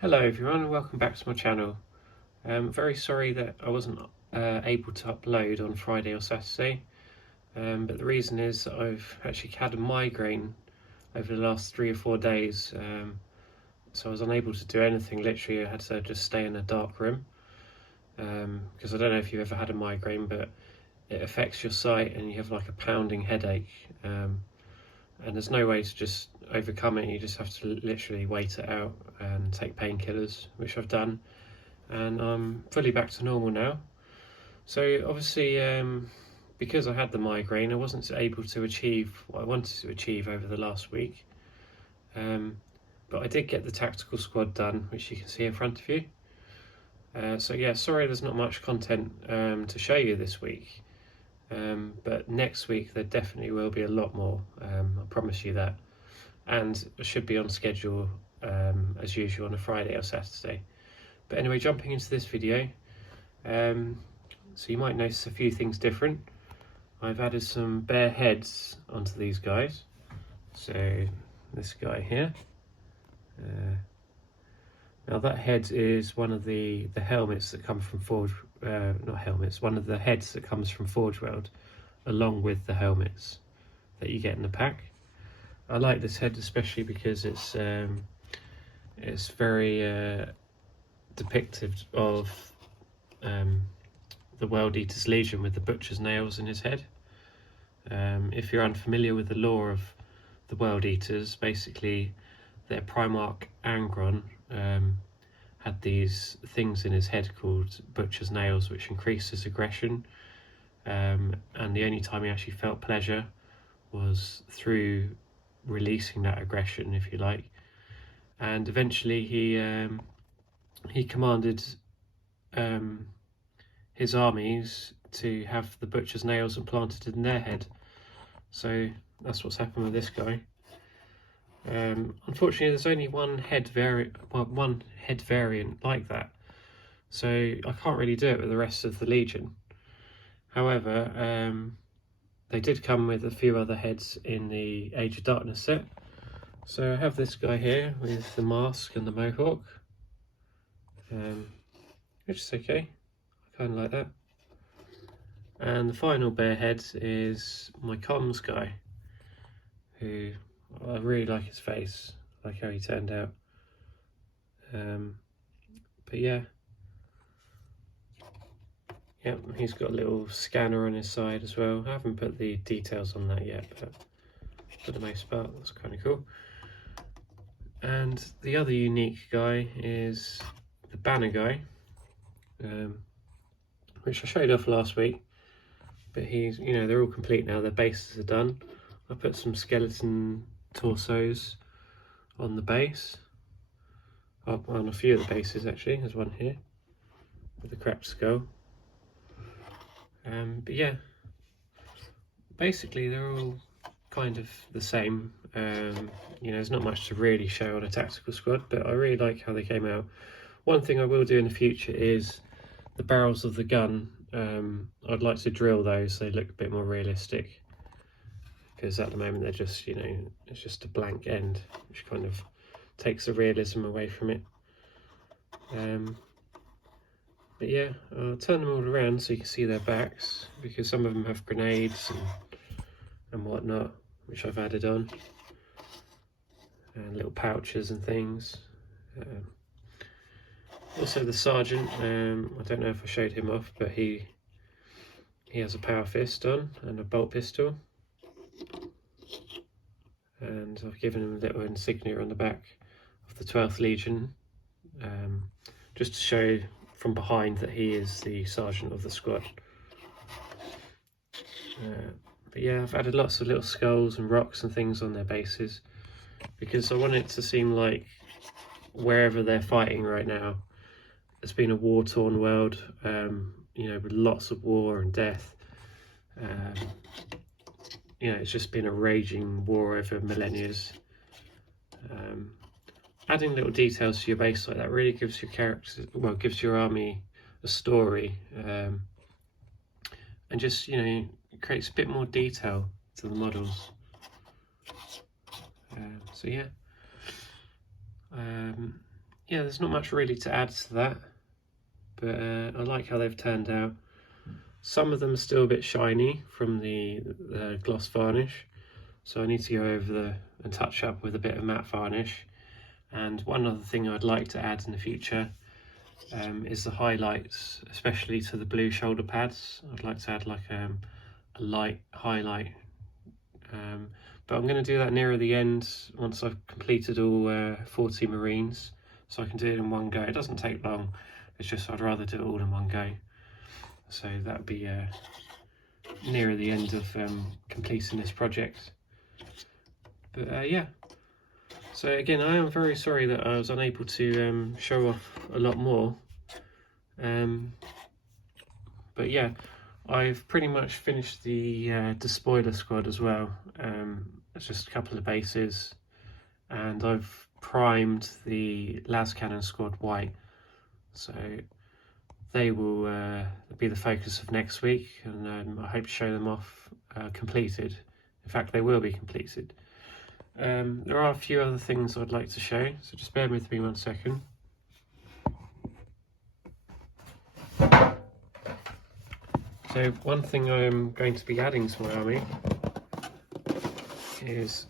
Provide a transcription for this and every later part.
Hello everyone, welcome back to my channel. Very sorry that I wasn't able to upload on Friday or Saturday, but the reason is that I've actually had a migraine over the last 3 or 4 days, so I was unable to do anything. Literally I had to just stay in a dark room, because I don't know if you've ever had a migraine, but it affects your sight and you have like a pounding headache, and there's no way to just overcome it. You just have to literally wait it out and take painkillers, which I've done, and I'm fully back to normal now. So obviously, because I had the migraine, I wasn't able to achieve what I wanted to achieve over the last week, um, but I did get the tactical squad done, which you can see in front of you. So yeah, sorry there's not much content to show you this week, but next week there definitely will be a lot more, I promise you that, and I should be on schedule as usual on a Friday or Saturday. But anyway, jumping into this video, so you might notice a few things different. I've added some bare heads onto these guys. So this guy here, now that head is one of the helmets that come from Forge, not helmets, one of the heads that comes from Forge World, along with the helmets that you get in the pack. I like this head especially because it's very depictive of the World Eater's Legion with the butcher's nails in his head. If you're unfamiliar with the lore of the World Eaters, basically their Primarch Angron had these things in his head called butcher's nails, which increased his aggression, and the only time he actually felt pleasure was through releasing that aggression, if you like. And eventually he commanded his armies to have the butcher's nails implanted in their head. So that's what's happened with this guy. Unfortunately, there's only one head variant like that, so I can't really do it with the rest of the Legion. However, they did come with a few other heads in the Age of Darkness set. So I have this guy here with the mask and the mohawk, which is okay. I kind of like that. And the final bare head is my comms guy, who I really like his face, like how he turned out. But yeah, he's got a little scanner on his side as well. I haven't put the details on that yet, but for the most part, that's kind of cool. And the other unique guy is the banner guy, which I showed off last week. But he's, they're all complete now. Their bases are done. I put some skeleton torsos on the base, on a few of the bases actually. There's one here with the cracked skull. But yeah, basically they're all kind of the same. There's not much to really show on a tactical squad, but I really like how they came out. One thing I will do in the future is the barrels of the gun. I'd like to drill those so they look a bit more realistic, because at the moment they're just, it's just a blank end, which kind of takes the realism away from it. But yeah, I'll turn them all around so you can see their backs, because some of them have grenades and whatnot, which I've added on, and little pouches and things. Also the sergeant, I don't know if I showed him off, but he has a power fist on and a bolt pistol, and I've given him a little insignia on the back of the 12th Legion, just to show from behind that he is the sergeant of the squad. But yeah, I've added lots of little skulls and rocks and things on their bases, because I want it to seem like wherever they're fighting right now, it's been a war-torn world, with lots of war and death. It's just been a raging war over millennia. Adding little details to your base like that really gives your characters, gives your army a story, and just, creates a bit more detail to the models. So yeah. yeah, there's not much really to add to that, but I like how they've turned out. Some of them are still a bit shiny from the gloss varnish, so I need to go over and touch up with a bit of matte varnish. And one other thing I'd like to add in the future is the highlights, especially to the blue shoulder pads. I'd like to add like a light highlight, but I'm going to do that nearer the end once I've completed all 40 marines, so I can do it in one go. It doesn't take long, it's just I'd rather do it all in one go. So that'd be nearer the end of completing this project. But yeah, so again, I am very sorry that I was unable to show off a lot more. But yeah, I've pretty much finished the despoiler squad as well. It's just a couple of bases, and I've primed the las cannon squad white, so they will be the focus of next week, and I hope to show them off completed. In fact, they will be completed. There are a few other things I'd like to show, so just bear with me 1 second. So one thing I'm going to be adding to my army is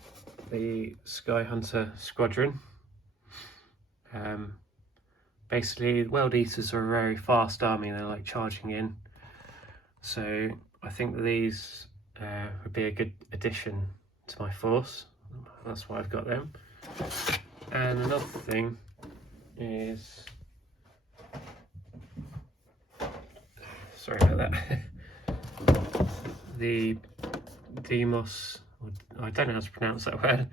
the Sky Hunter Squadron. Basically, World Eaters are a very fast army, they're like charging in. So I think that these would be a good addition to my force. That's why I've got them. And another thing is, sorry about that, the Demos, I don't know how to pronounce that word,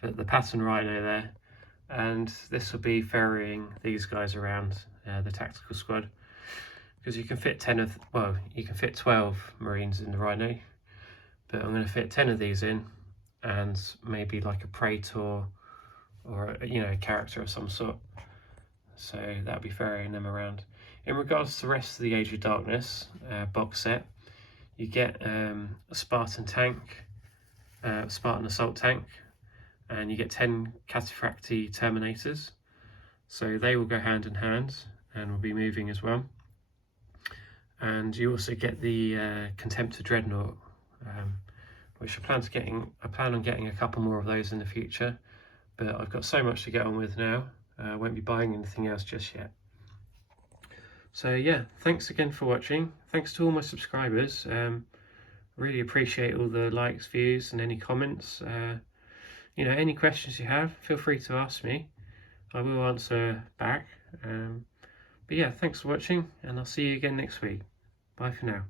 but the pattern rhino there. And this will be ferrying these guys around the tactical squad, because you can fit 12 marines in the rhino, but I'm going to fit 10 of these in, and maybe like a praetor or a character of some sort, so that'll be ferrying them around. In regards to the rest of the Age of Darkness box set, you get a Spartan tank, Spartan assault tank, and you get 10 Cataphractii Terminators, so they will go hand in hand and will be moving as well. And you also get the Contemptor Dreadnought, which I plan on getting a couple more of those in the future, but I've got so much to get on with now, I won't be buying anything else just yet. So yeah, thanks again for watching. Thanks to all my subscribers. Really appreciate all the likes, views, and any comments. Any questions you have, feel free to ask me. I will answer back. But yeah, thanks for watching, and I'll see you again next week. Bye for now.